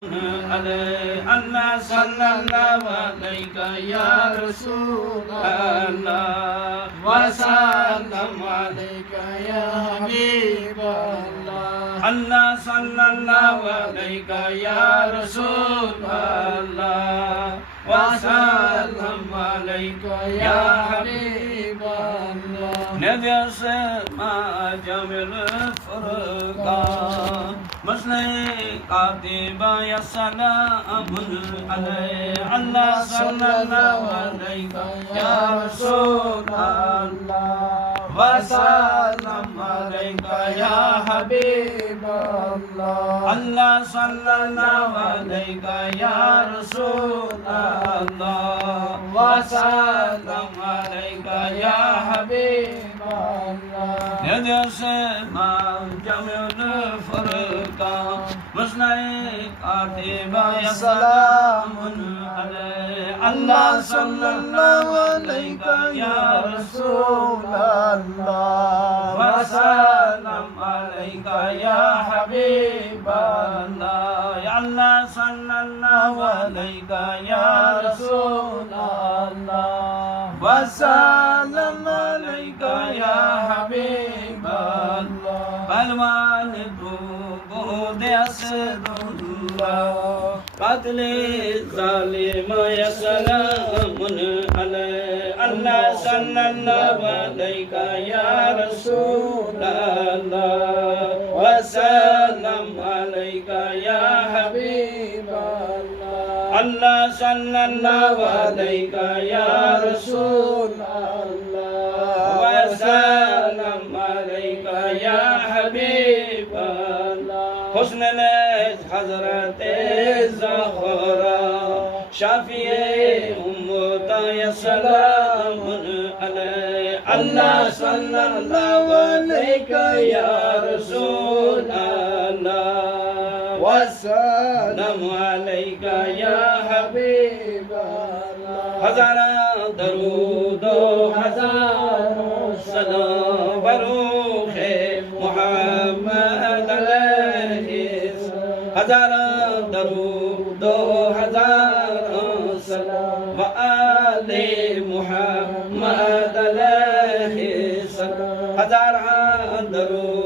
Allah sallallahu alayka ya Rasulullah wa sallam alayka ya Habiballah. Allah sallallahu alayka ya Rasulullah wa sallam alayka ya Habiballah. Never say ma jamil furqan مسلم قاطبا يا سلام عليه الله صلى الله عليك يا رسول الله وسلم عليك يا حبيب الله الله صلى الله عليك يا رسول الله وسلم عليك يا حبيب الله يا سما جميع الفرق مسنى قاطبا يا سلام عليه الله صلى الله عليك يا رسول الله وسلم عليك يا حبيب الله يا الله صلى الله عليك يا رسول الله وسلم عليك يا حبيب الله بلوان بود أسد الله قتل الظالم يا سلام عليه الله صلى الله عليك يا رسول الله وسلم عليك يا حبيب الله الله صلى الله عليك يا رسول الله وسلم عليك يا حبيب الله حسن حضرت الزهراء شافي أمتا يا سلام عليه الله صلى الله عليك يا رسول الله وسلم عليك يا حبيب الله هزار درود هزار سلام بروخ محمد عليه هزار درود هزار سلام وآل محمد عليه هزار درود